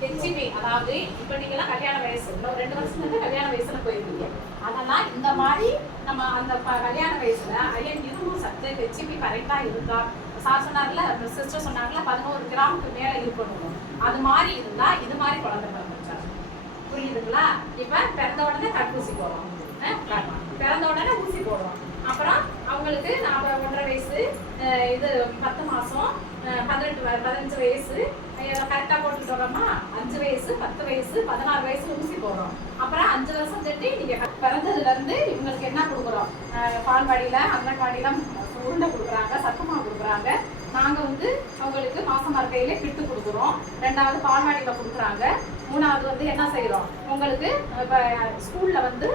HP அதாவது இப்போ நீங்களாம் கல்யாண வயசு இன்னும் ரெண்டு வருஷம் இருந்து கல்யாண வயசுல போயிருக்கீங்க. அதெல்லாம் இந்த மாதிரி நம்ம அந்த ப- கல்யாண வயசுல ஐயன் இரும்பு சத்து ஹெச்பி கரெக்டா இருந்தா சார் சொன்னார்ல சிஸ்டர் சொன்னார்ல பதினோரு கிராமுக்கு மேல இருக்கணும். அது மாதிரி இருந்தா இது மாதிரி குழந்தை பிறந்துச்சா புரியுதுங்களா? இப்ப பிறந்த உடனே தடுப்பூசி போடுறோம் பிறந்த உடனே ஊசி போடுறோம் அப்புறம் அவங்களுக்கு நாம ஒன்றரை வயசு இது பத்து மாசம் பதினெட்டு பதினஞ்சு வயசு கரெக்டாக போட்டுட்டு வரோமா அஞ்சு வயசு பத்து வயசு பதினாறு வயசு ஊசி போடுறோம். அப்புறம் அஞ்சு வருஷம் தட்டி நீங்க பிறந்ததுல இருந்து இவங்களுக்கு என்ன கொடுக்குறோம்? பால்வாடியில் பால்வாடியில அங்கன்வாடியில உருண்டை கொடுக்குறாங்க சத்துமா கொடுக்குறாங்க. நாங்க வந்து அவங்களுக்கு மாசமா இருக்கையில பிட்டு கொடுக்குறோம். ரெண்டாவது பால்வாடியில கொடுக்குறாங்க. மூணாவது வந்து என்ன செய்கிறோம் உங்களுக்கு இப்ப ஸ்கூல்ல வந்து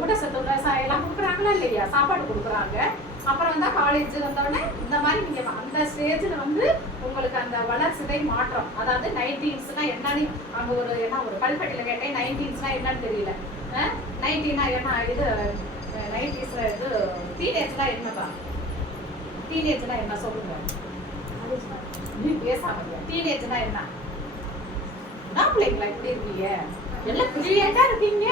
ஊட்டச்சத்து விவசாயம் எல்லாம் கொடுக்குறாங்களா இல்லையா? சாப்பாடு கொடுக்குறாங்க. அப்புறம் வந்து காலேஜ் வந்தோடனே இந்த மாதிரி நீங்க அந்த ஸ்டேஜில் வந்து அவங்களுக்கு அந்த வளர்சிதை மாற்றம். அதாவது நைன்டீன்ஸ்னா என்னன்னு அங்க ஒரு என்ன ஒரு கல்பட்டியில் கேட்டேன் நைன்டீன்ஸ்னா என்னன்னு தெரியல. நைன்டீனா என்ன இது நைன்டீஸ்ல இது டீனேஜ்னா என்னப்பா? டீனேஜ்னா என்ன சொல்லுங்க. நீ பேசாம டீனேஜ்னா என்ன? நான் பிள்ளைங்களா இப்படி இருக்கீங்க? எல்லாம் பிரில்லியண்டா இருக்கீங்க.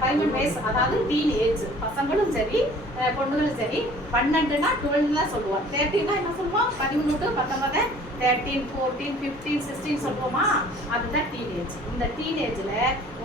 பதிமூணு வயசு அதாவது டீன் ஏஜ் பசங்களும் சரி பொண்ணுகளும் சரி பன்னெண்டுனா டுவெல் சொல்லுவோம். தேர்ட்டின்னா என்ன சொல்லுவோம்? பதிமூணு டு பத்தொன்பது தேர்ட்டீன் ஃபோர்டீன் ஃபிஃப்டீன் சிக்ஸ்டீன் சொல்லுவோமா? அதுதான் டீனேஜ் இந்த டீனேஜில்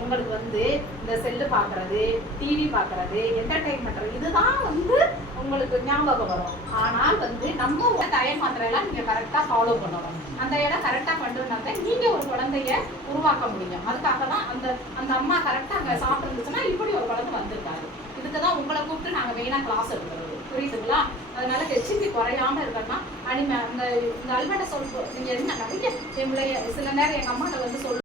உங்களுக்கு வந்து இந்த செல்லு பார்க்கறது டிவி பார்க்கறது என்டர்டைன்மெண்ட் இதுதான் வந்து உங்களுக்கு ஞாபகம் வரும். ஆனால் வந்து நம்ம டயம் மாத்திரையெல்லாம் நீங்கள் கரெக்டாக ஃபாலோ பண்ணணும். அந்த இடம் கரெக்டாக பண்ணுறதுனால நீங்கள் ஒரு குழந்தைய உருவாக்க முடியும். அதுக்காக தான் அந்த அந்த அம்மா கரெக்டாக அங்கே சாப்பிட்டுருந்துச்சுன்னா இப்படி ஒரு குழந்தை வந்திருக்காரு இதுக்கு தான் உங்களை கூப்பிட்டு நாங்கள் மெயினாக கிளாஸ் எடுக்கிறது. புரியுதுங்களா? அதனால ஹெச்பி குறையாம இருக்கணும்னா அனிமே அந்த இந்த அல்வெட்ட சொல் நீங்கள் என்ன நிறைய எங்களை சில நேரம் எங்கள் அம்மாட்ட வந்து சொல்லு